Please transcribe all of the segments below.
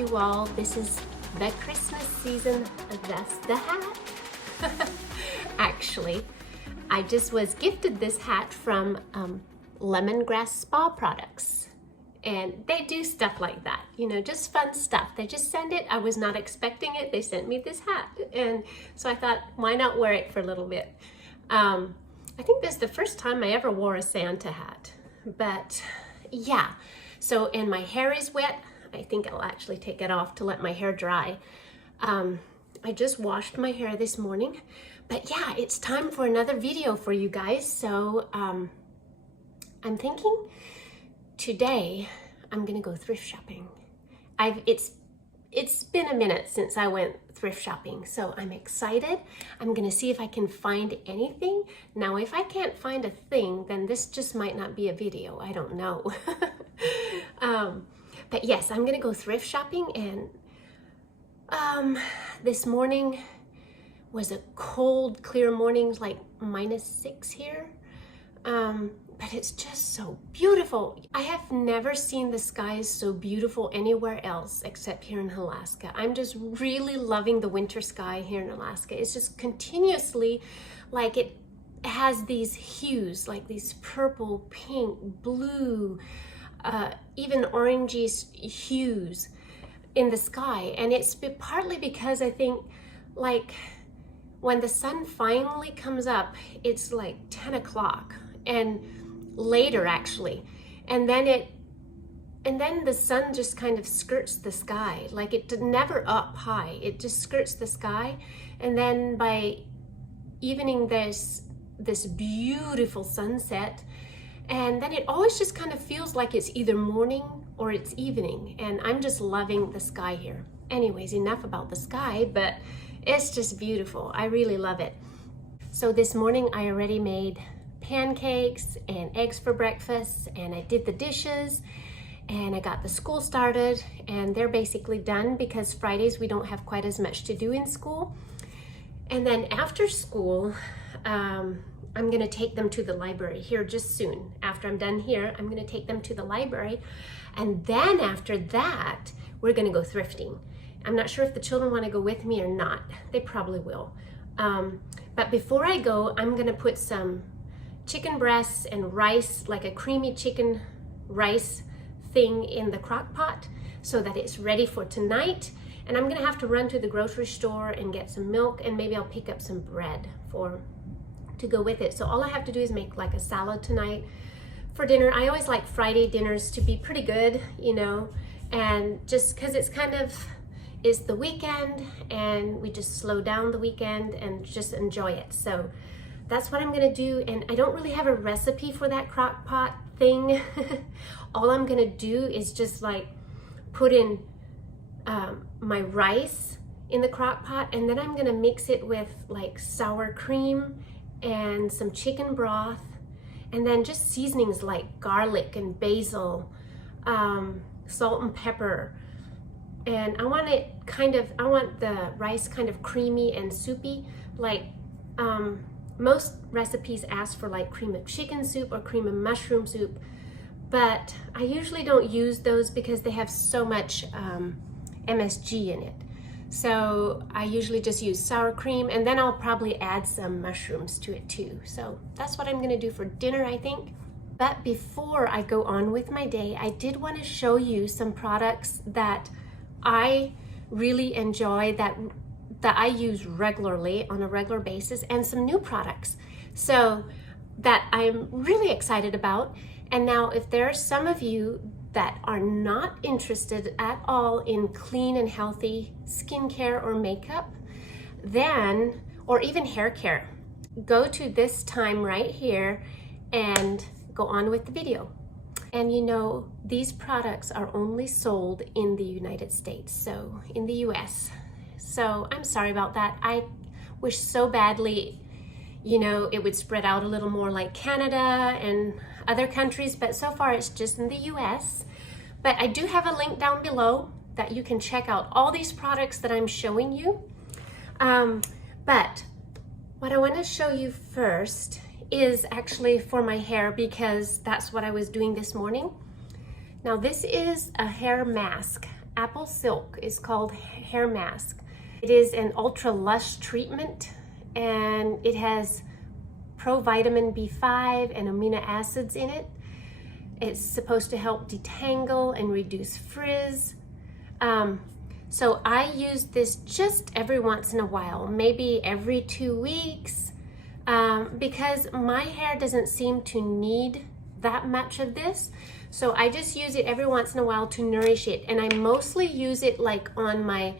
you all. This is the Christmas season. That's the hat. Actually, I just was gifted this hat from Lemongrass Spa Products. And they do stuff like that, you know, just fun stuff. They just send it. I was not expecting it. They sent me this hat. And so I thought, why not wear it for a little bit? I think this is the first time I ever wore a Santa hat. But yeah, so, and my hair is wet. I think I'll actually take it off to let my hair dry. I just washed my hair this morning. But yeah, it's time for another video for you guys. So I'm thinking today I'm gonna go thrift shopping. It's been a minute since I went thrift shopping, so I'm excited. I'm gonna see if I can find anything. Now, if I can't find a thing, then this just might not be a video. I don't know. But yes, I'm gonna go thrift shopping, and this morning was a cold, clear morning, like -6 here. But it's just so beautiful. I have never seen the skies so beautiful anywhere else except here in Alaska. I'm just really loving the winter sky here in Alaska. It's just continuously, like, it has these hues, like these purple, pink, blue, even orangey hues in the sky. And it's partly because I think, like, when the sun finally comes up, it's like 10 o'clock and later actually, and then the sun just kind of skirts the sky, like it never up high, it just skirts the sky, and then by evening there's this beautiful sunset, and then it always just kind of feels like it's either morning or it's evening, and I'm just loving the sky here. Anyways, enough about the sky, but it's just beautiful. I really love it. So this morning I already made pancakes and eggs for breakfast, and I did the dishes, and I got the school started, and they're basically done because Fridays we don't have quite as much to do in school. And then after school, I'm gonna take them to the library here just soon. After I'm done here, I'm gonna take them to the library, and then after that, we're gonna go thrifting. I'm not sure if the children wanna go with me or not. They probably will. But before I go, I'm gonna put some chicken breasts and rice, like a creamy chicken rice thing, in the crock pot so that it's ready for tonight. And I'm gonna have to run to the grocery store and get some milk, and maybe I'll pick up some bread to go with it. So all I have to do is make like a salad tonight for dinner. I always like Friday dinners to be pretty good, you know, and just because it's the weekend and we just slow down the weekend and just enjoy it. So that's what I'm gonna do, and I don't really have a recipe for that crock pot thing. All I'm gonna do is just like put in my rice in the crock pot, and then I'm gonna mix it with like sour cream and some chicken broth, and then just seasonings like garlic and basil, salt and pepper. And I want the rice kind of creamy and soupy, like most recipes ask for like cream of chicken soup or cream of mushroom soup, but I usually don't use those because they have so much MSG in it. So I usually just use sour cream, and then I'll probably add some mushrooms to it too. So that's what I'm gonna do for dinner, I think. But before I go on with my day, I did want to show you some products that I really enjoy, that I use regularly on a regular basis, and some new products so that I'm really excited about. And now, if there are some of you that are not interested at all in clean and healthy skincare or makeup, then, or even hair care, go to this time right here and go on with the video. And you know, these products are only sold in the United States, so in the US. So I'm sorry about that. I wish so badly, you know, it would spread out a little more like Canada and other countries, but so far it's just in the US. But I do have a link down below that you can check out all these products that I'm showing you. But what I want to show you first is actually for my hair, because that's what I was doing this morning. Now this is a hair mask. Apple Silk is called hair mask. It is an ultra lush treatment, and it has provitamin B5 and amino acids in it. It's supposed to help detangle and reduce frizz. So I use this just every once in a while, maybe every 2 weeks, because my hair doesn't seem to need that much of this. So I just use it every once in a while to nourish it. And I mostly use it like on my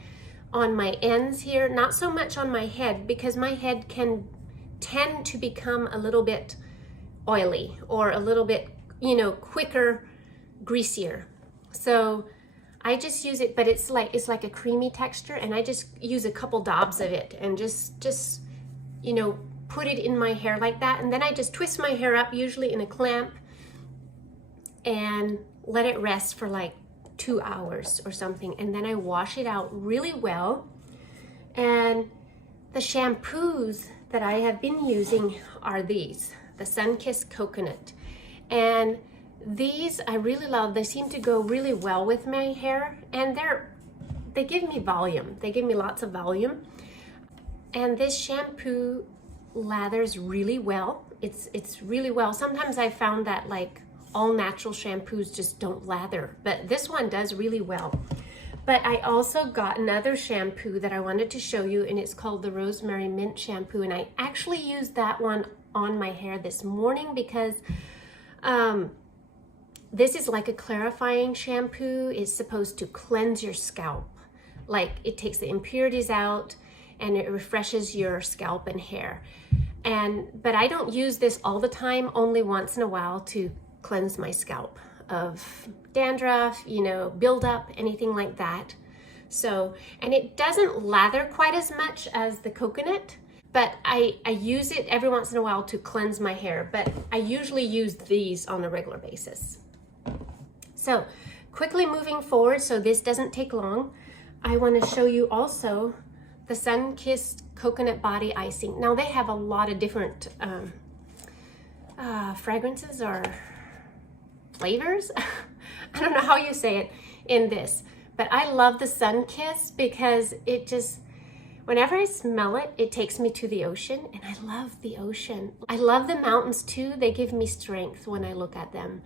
ends here, not so much on my head, because my head can tend to become a little bit oily or a little bit, you know, quicker, greasier. So I just use it, but it's like a creamy texture, and I just use a couple dobs of it and just you know, put it in my hair like that, and then I just twist my hair up, usually in a clamp, and let it rest for like 2 hours or something, and then I wash it out really well. And the shampoos that I have been using are these, the Sunkissed coconut, and these I really love. They seem to go really well with my hair, and they give me volume. They give me lots of volume. And this shampoo lathers really well. It's really well. Sometimes I found that like all natural shampoos just don't lather, but this one does really well. But I also got another shampoo that I wanted to show you, and it's called the Rosemary Mint Shampoo, and I actually used that one on my hair this morning because this is like a clarifying shampoo. It's supposed to cleanse your scalp. Like, it takes the impurities out and it refreshes your scalp and hair. But I don't use this all the time, only once in a while to cleanse my scalp of dandruff, you know, buildup, anything like that. So, and it doesn't lather quite as much as the coconut, but I use it every once in a while to cleanse my hair, but I usually use these on a regular basis. So quickly moving forward, so this doesn't take long, I want to show you also the Sunkissed Coconut Body Icing. Now they have a lot of different fragrances or flavors. I don't know how you say it in this, but I love the Sunkissed because it just, whenever I smell it, it takes me to the ocean, and I love the ocean. I love the mountains too. They give me strength when I look at them.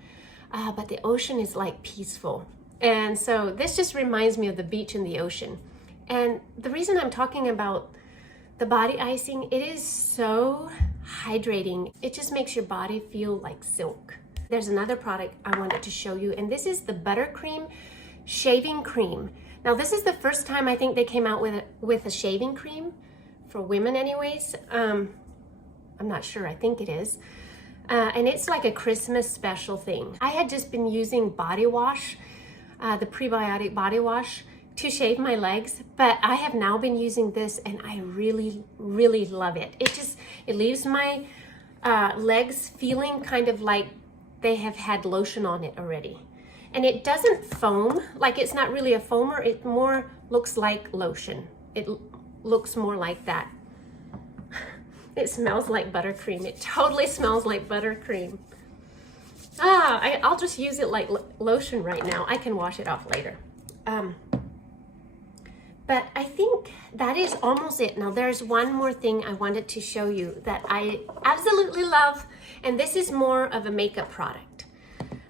But the ocean is like peaceful. And so this just reminds me of the beach and the ocean. And the reason I'm talking about the body icing, it is so hydrating. It just makes your body feel like silk. There's another product I wanted to show you, and this is the Buttercream Shaving Cream. Now this is the first time I think they came out with a shaving cream, for women anyways. I'm not sure, I think it is. And it's like a Christmas special thing. I had just been using body wash, the prebiotic body wash, to shave my legs, but I have now been using this, and I really, really love it. It leaves my legs feeling kind of like they have had lotion on it already. And it doesn't foam, like it's not really a foamer, it more looks like lotion. It looks more like that. It smells like buttercream. It totally smells like buttercream. I'll just use it like lotion right now. I can wash it off later. But I think that is almost it. Now there's one more thing I wanted to show you that I absolutely love, and this is more of a makeup product.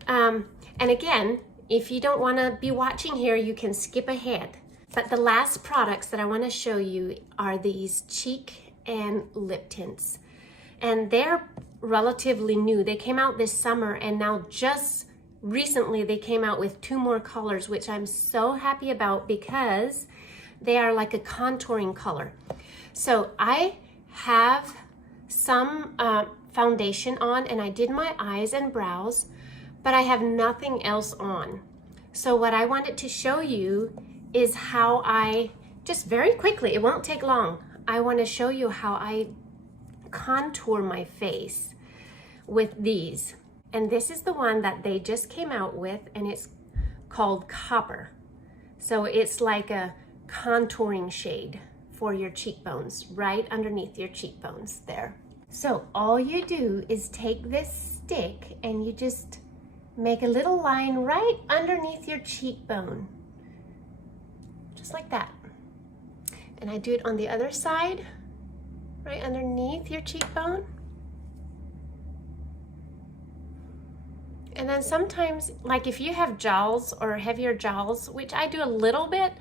And again, if you don't want to be watching here, you can skip ahead. But the last products that I want to show you are these cheek and lip tints. And they're relatively new. They came out this summer, and now just recently they came out with 2 more colors, which I'm so happy about because they are like a contouring color. So I have some foundation on, and I did my eyes and brows, but I have nothing else on. So what I wanted to show you is how I, just very quickly, it won't take long, I want to show you how I contour my face with these. And this is the one that they just came out with, and it's called Copper. So it's like a contouring shade for your cheekbones, right underneath your cheekbones there. So all you do is take this stick and you just make a little line right underneath your cheekbone. just like that. And I do it on the other side, right underneath your cheekbone. And then sometimes, like if you have jowls or heavier jowls, which I do a little bit,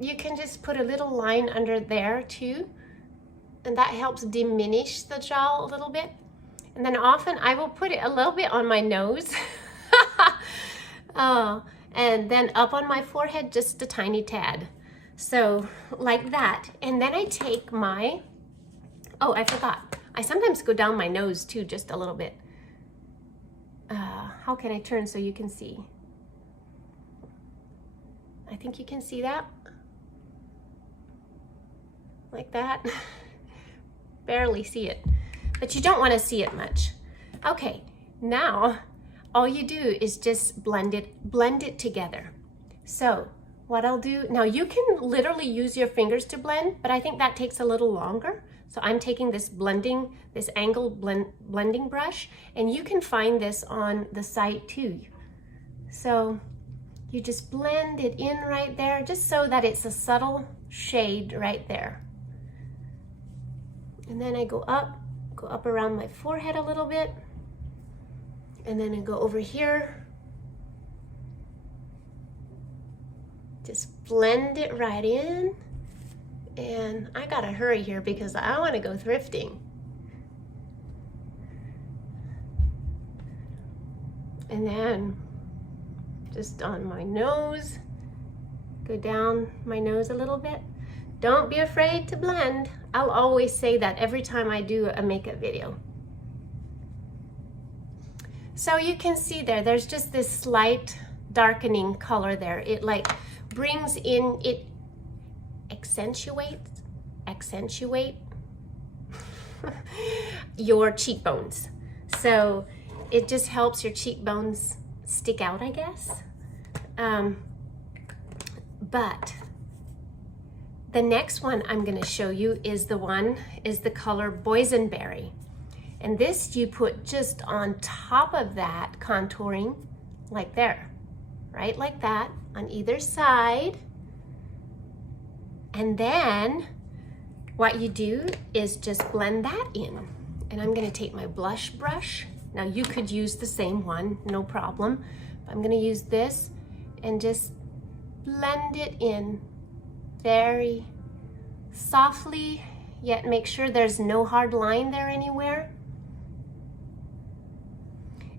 you can just put a little line under there too. And that helps diminish the jowl a little bit. And then often I will put it a little bit on my nose. And then up on my forehead, just a tiny tad. So like that. And then I take my, oh, I forgot. I sometimes go down my nose too, just a little bit. How can I turn so you can see? I think you can see that. Like that. Barely see it, but you don't want to see it much. Okay, now all you do is just blend it together. So what I'll do, now you can literally use your fingers to blend, but I think that takes a little longer. So I'm taking this angled blending brush, and you can find this on the site too. So you just blend it in right there, just so that it's a subtle shade right there. And then I go up around my forehead a little bit, and then I go over here. Just blend it right in. And I gotta hurry here because I wanna go thrifting. And then just on my nose, go down my nose a little bit. Don't be afraid to blend. I'll always say that every time I do a makeup video. So you can see there's just this slight darkening color there. It like brings in, it accentuate your cheekbones. So it just helps your cheekbones stick out, I guess. But the next one I'm going to show you is the color Boysenberry. And this you put just on top of that contouring, like there, right? Like that, on either side. And then what you do is just blend that in. And I'm going to take my blush brush. Now you could use the same one, no problem. I'm going to use this and just blend it in very softly, yet make sure there's no hard line there anywhere.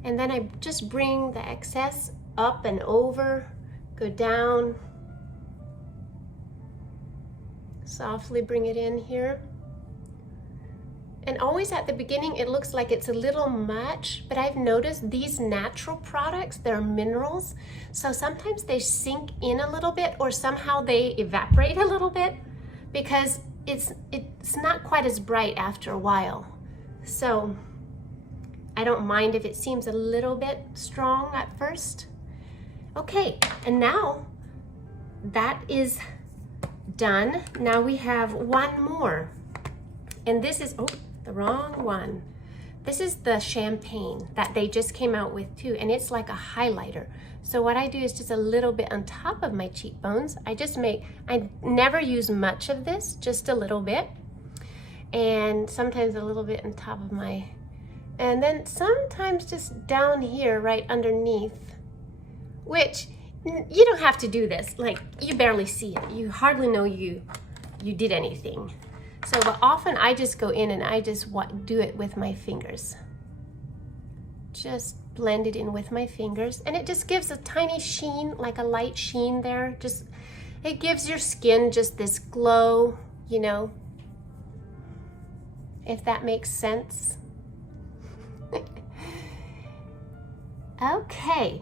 And then I just bring the excess up and over, go down, softly bring it in here. And always at the beginning it looks like it's a little much, but I've noticed these natural products, they're minerals, so sometimes they sink in a little bit or somehow they evaporate a little bit because it's not quite as bright after a while. So I don't mind if it seems a little bit strong at first. Okay, and now that is done. Now we have one more, and this is, oh, the wrong one. This is the champagne that they just came out with too, and it's like a highlighter. So what I do is just a little bit on top of my cheekbones. I never use much of this, just a little bit, and sometimes a little bit on top of my, and then sometimes just down here right underneath, which you don't have to do this, like you barely see it. You hardly know you did anything. So, but often I just go in and I just do it with my fingers. Just blend it in with my fingers, and it just gives a tiny sheen, like a light sheen there. Just, it gives your skin just this glow, you know, if that makes sense. Okay,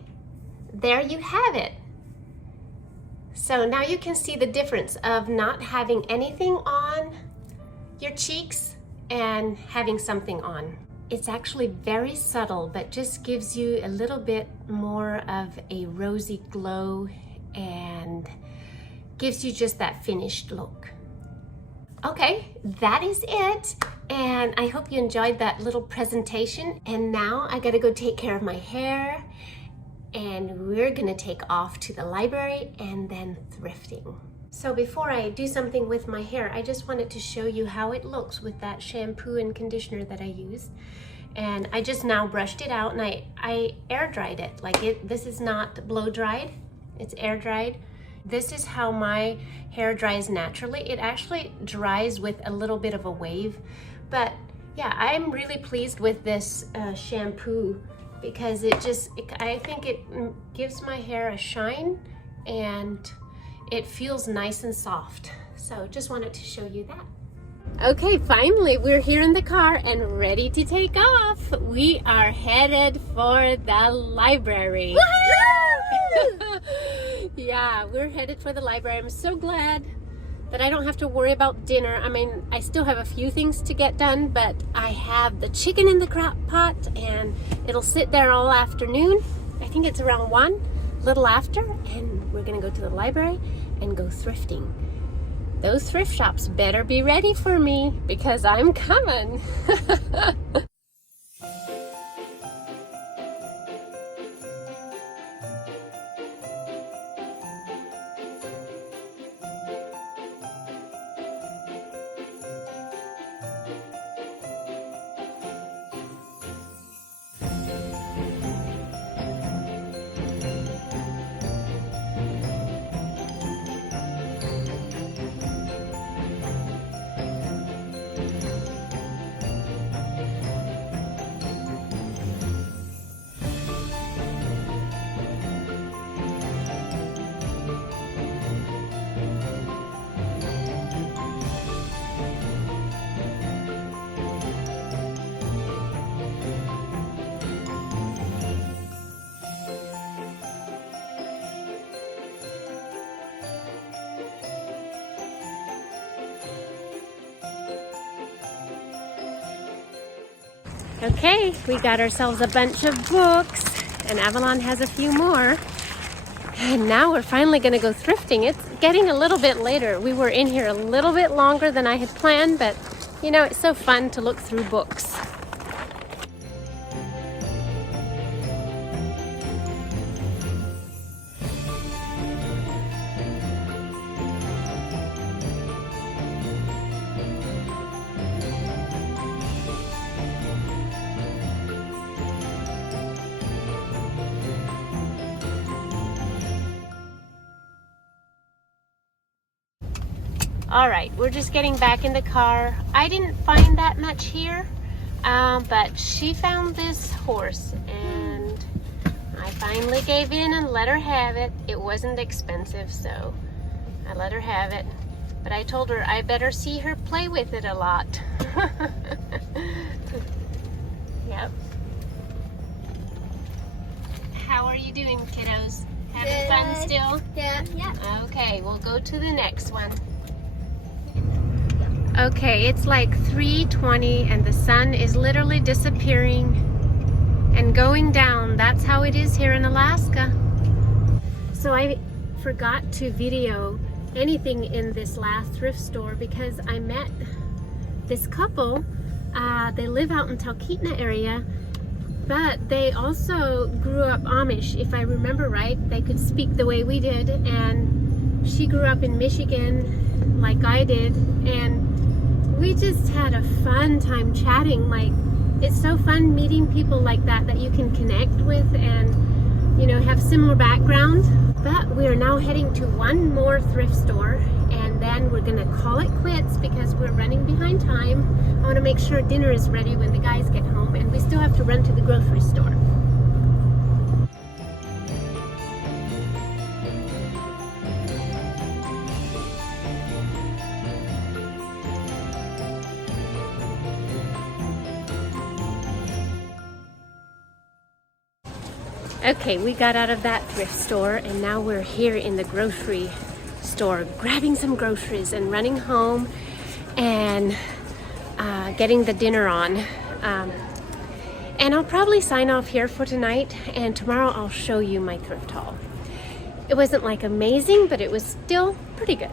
there you have it. So now you can see the difference of not having anything on your cheeks and having something on. It's actually very subtle, but just gives you a little bit more of a rosy glow and gives you just that finished look. Okay, that is it. And I hope you enjoyed that little presentation. And now I gotta go take care of my hair and we're gonna take off to the library and then thrifting. So before I do something with my hair, I just wanted to show you how it looks with that shampoo and conditioner that I used. And I just now brushed it out and I air dried it. This is not blow dried, it's air dried. This is how my hair dries naturally. It actually dries with a little bit of a wave. But yeah, I'm really pleased with this shampoo because I think it gives my hair a shine and it feels nice and soft. So just wanted to show you that. Okay, finally we're here in the car and ready to take off. We are headed for the library. Yeah, we're headed for the library. I'm so glad that I don't have to worry about dinner. I mean, I still have a few things to get done, but I have the chicken in the crock pot and it'll sit there all afternoon. I think it's around 1, a little after, and we're gonna go to the library and go thrifting. Those thrift shops better be ready for me because I'm coming. Okay, we got ourselves a bunch of books, and Avalon has a few more. And now we're finally gonna go thrifting. It's getting a little bit later. We were in here a little bit longer than I had planned, but you know, it's so fun to look through books. All right, we're just getting back in the car. I didn't find that much here, but she found this horse and I finally gave in and let her have it. It wasn't expensive, so I let her have it. But I told her I better see her play with it a lot. Yep. How are you doing, kiddos? Having fun still? Yeah. Yeah. Okay, we'll go to the next one. Okay, it's like 3:20 and the sun is literally disappearing and going down. That's how it is here in Alaska. So I forgot to video anything in this last thrift store because I met this couple. They live out in Talkeetna area, but they also grew up Amish, if I remember right. They could speak the way we did, and she grew up in Michigan like I did, and we just had a fun time chatting. Like, it's so fun meeting people like that you can connect with and, you know, have similar background. But we are now heading to one more thrift store and then we're gonna call it quits because we're running behind time. I want to make sure dinner is ready when the guys get home, and we still have to run to the grocery store. Okay, we got out of that thrift store and now we're here in the grocery store grabbing some groceries and running home and getting the dinner on. And I'll probably sign off here for tonight, and tomorrow I'll show you my thrift haul. It wasn't like amazing, but it was still pretty good.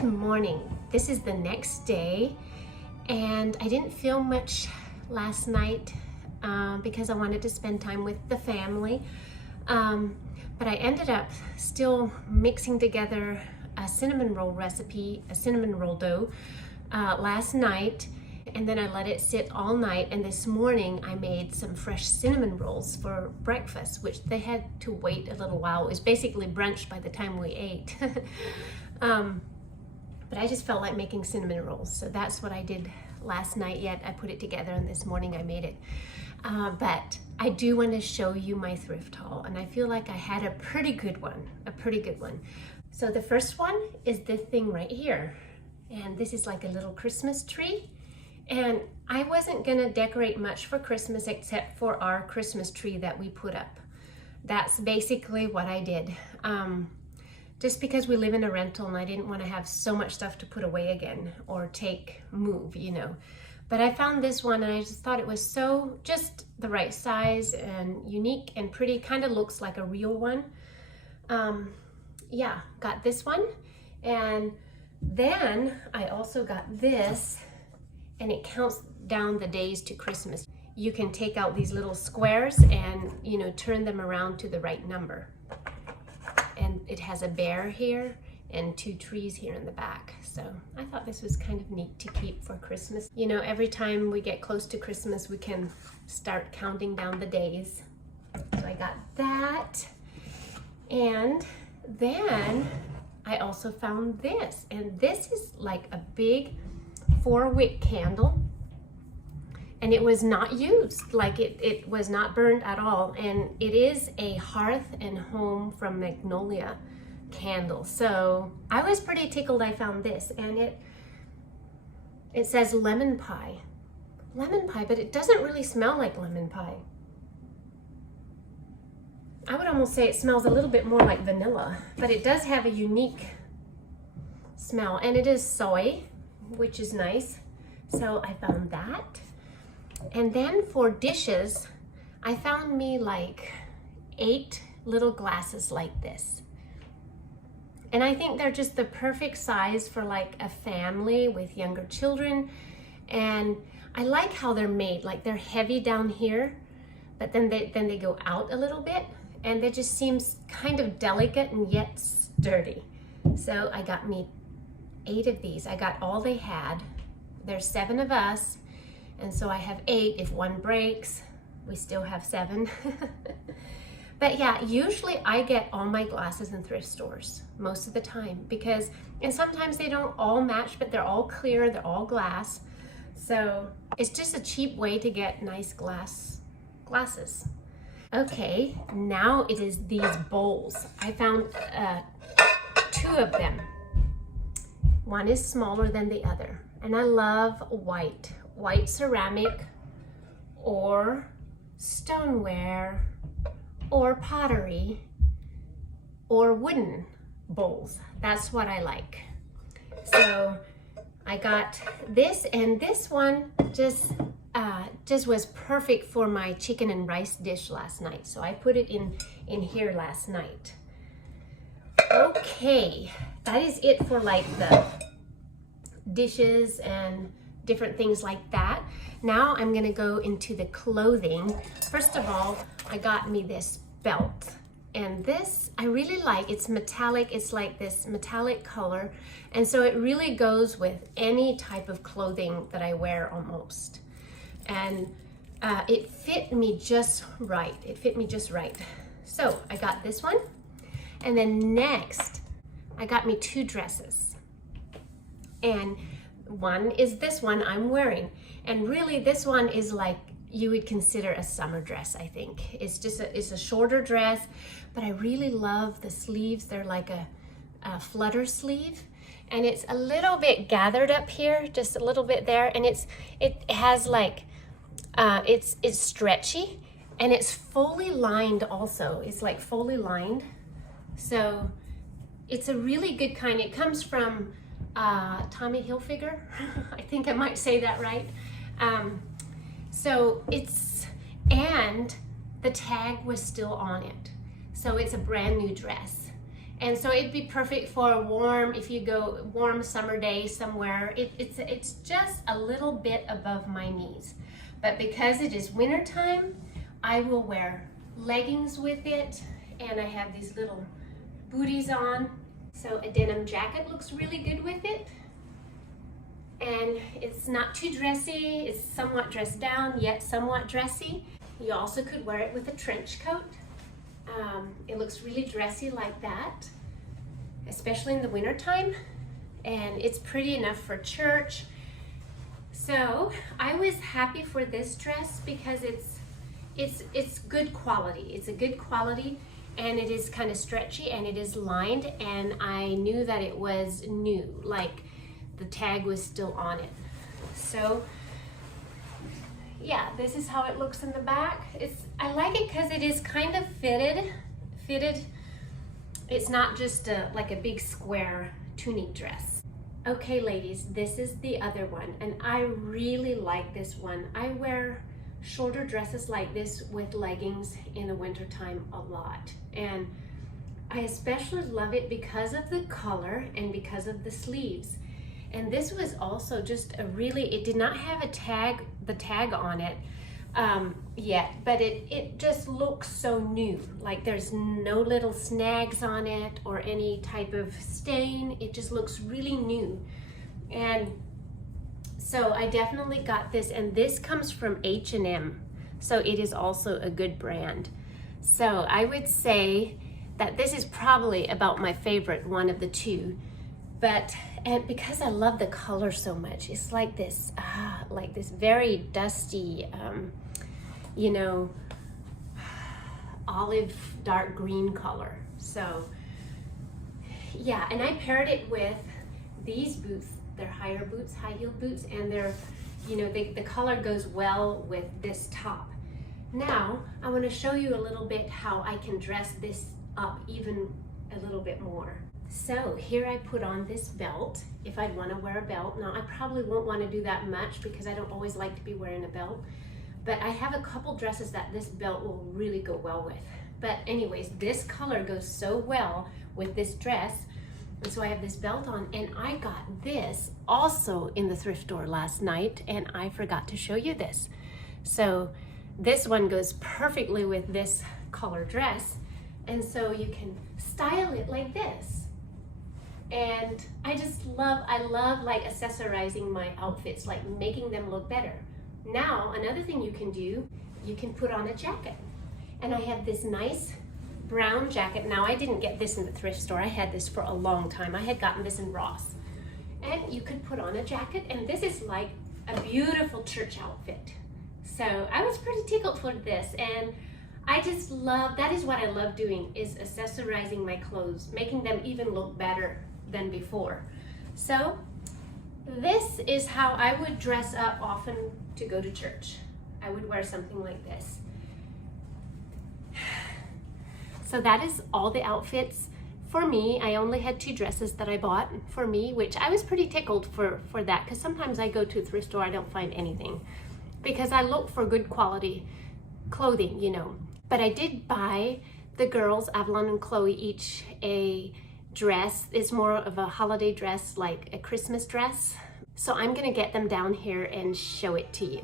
Good morning. This is the next day, and I didn't film much last night because I wanted to spend time with the family. But I ended up still mixing together a cinnamon roll recipe, a cinnamon roll dough, last night, and then I let it sit all night, and this morning I made some fresh cinnamon rolls for breakfast, which they had to wait a little while. It was basically brunch by the time we ate. But I just felt like making cinnamon rolls, so that's what I did last night. Yet I put it together, and this morning I made it. But I do want to show you my thrift haul, and I feel like I had a pretty good one, So the first one is this thing right here, and this is like a little Christmas tree. And I wasn't gonna decorate much for Christmas except for our Christmas tree that we put up. That's basically what I did. Just because we live in a rental and I didn't want to have so much stuff to put away again or move, you know. But I found this one and I just thought it was so just the right size and unique and pretty, kind of looks like a real one. Yeah, got this one. And then I also got this, and it counts down the days to Christmas. You can take out these little squares and, you know, turn them around to the right number. And it has a bear here and 2 trees here in the back. So I thought this was kind of neat to keep for Christmas. You know, every time we get close to Christmas, we can start counting down the days. So I got that. And then I also found this. And this is like a big 4-wick candle. And it was not used, like it was not burned at all. And it is a Hearth and Home from Magnolia candle. So I was pretty tickled I found this, and it says lemon pie, but it doesn't really smell like lemon pie. I would almost say it smells a little bit more like vanilla, but it does have a unique smell, and it is soy, which is nice. So I found that. And then for dishes, I found me like 8 little glasses like this. And I think they're just the perfect size for like a family with younger children. And I like how they're made, like they're heavy down here, but then they go out a little bit, and they just seems kind of delicate and yet sturdy. So I got me 8 of these. I got all they had. There's 7 of us. And so I have 8. If one breaks, we still have 7. But yeah, usually I get all my glasses in thrift stores most of the time, and sometimes they don't all match, but they're all clear, they're all glass. So it's just a cheap way to get nice glasses. Okay, now it is these bowls. I found 2 of them. One is smaller than the other, and I love white ceramic or stoneware or pottery or wooden bowls. That's what I like. So I got this, and this one just was perfect for my chicken and rice dish last night. So I put it in here last night. Okay, that is it for like the dishes and different things like that. Now I'm gonna go into the clothing. First of all, I got me this belt, and this I really like. It's metallic, it's like this metallic color, and so it really goes with any type of clothing that I wear almost. And it fit me just right. So I got this one, and then next I got me 2 dresses, and one is this one I'm wearing, and really this one is like you would consider a summer dress. I think it's just it's a shorter dress, but I really love the sleeves. They're like a flutter sleeve, and it's a little bit gathered up here, just a little bit there, and it has like it's stretchy, and it's fully lined also. It's like fully lined, so it's a really good kind. It comes from Tommy Hilfiger. I think I might say that right. So and the tag was still on it. So it's a brand new dress. And so it'd be perfect for a warm, if you go warm summer day somewhere. It's just a little bit above my knees. But because it is winter time, I will wear leggings with it, and I have these little booties on. So a denim jacket looks really good with it. And it's not too dressy, it's somewhat dressed down, yet somewhat dressy. You also could wear it with a trench coat. It looks really dressy like that, especially in the winter time, and it's pretty enough for church. So I was happy for this dress because it's good quality. It's a good quality, and it is kind of stretchy, and it is lined, and I knew that it was new, like the tag was still on it. So yeah, this is how it looks in the back. I like it because it is kind of fitted. It's not just like a big square tunic dress. Okay ladies, this is the other one, and I really like this one. I wear shorter dresses like this with leggings in the winter time a lot, and I especially love it because of the color and because of the sleeves. And this was also just it did not have the tag on it yet, but it just looks so new. Like there's no little snags on it or any type of stain. It just looks really new. And so I definitely got this, and this comes from H&M. So it is also a good brand. So I would say that this is probably about my favorite one of the two. And because I love the color so much, it's like this very dusty, you know, olive dark green color. So yeah, and I paired it with these boots. They're higher boots, high heel boots, and they're, you know, the color goes well with this top. Now I want to show you a little bit how I can dress this up even a little bit more. So here I put on this belt, if I'd want to wear a belt. Now I probably won't want to do that much because I don't always like to be wearing a belt, but I have a couple dresses that this belt will really go well with. But anyways, this color goes so well with this dress, and so I have this belt on, and I got this also in the thrift store last night, and I forgot to show you this. So this one goes perfectly with this color dress, and so you can style it like this. And I love like accessorizing my outfits, like making them look better. Now, another thing you can do, you can put on a jacket. And I have this nice brown jacket. Now, I didn't get this in the thrift store. I had this for a long time. I had gotten this in Ross. And you could put on a jacket, and this is like a beautiful church outfit. So I was pretty tickled for this, and I just love, that is what I love doing, is accessorizing my clothes, making them even look better than before. So this is how I would dress up often to go to church. I would wear something like this. So that is all the outfits for me. I only had 2 dresses that I bought for me, which I was pretty tickled for that, because sometimes I go to a thrift store, I don't find anything, because I look for good quality clothing, you know. But I did buy the girls, Avalon and Chloe, each a dress. It's more of a holiday dress, like a Christmas dress. So I'm gonna get them down here and show it to you.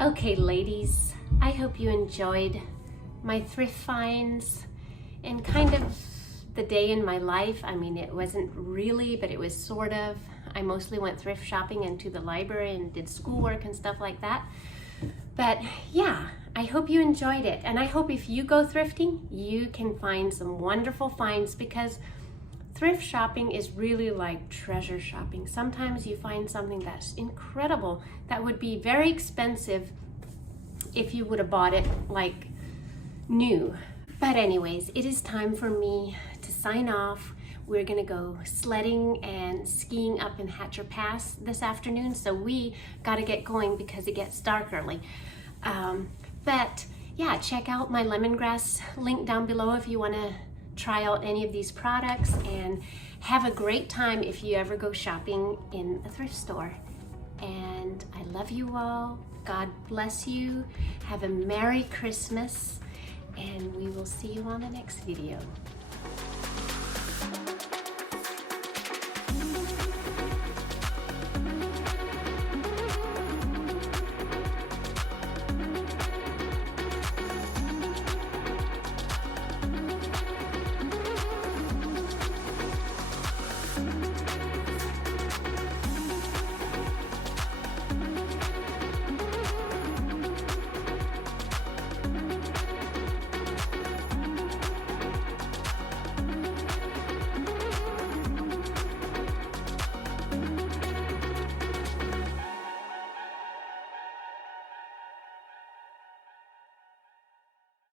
Okay ladies, I hope you enjoyed my thrift finds and kind of the day in my life. I mean, it wasn't really, but it was sort of. I mostly went thrift shopping and to the library and did schoolwork and stuff like that. But yeah, I hope you enjoyed it. And I hope if you go thrifting, you can find some wonderful finds, because thrift shopping is really like treasure shopping. Sometimes you find something that's incredible that would be very expensive if you would have bought it like new. But anyways, it is time for me to sign off. We're gonna go sledding and skiing up in Hatcher Pass this afternoon, so we gotta get going because it gets dark early. But yeah, check out my lemongrass link down below if you wanna try out any of these products, and have a great time if you ever go shopping in a thrift store. And I love you all. God bless you. Have a Merry Christmas, and we will see you on the next video.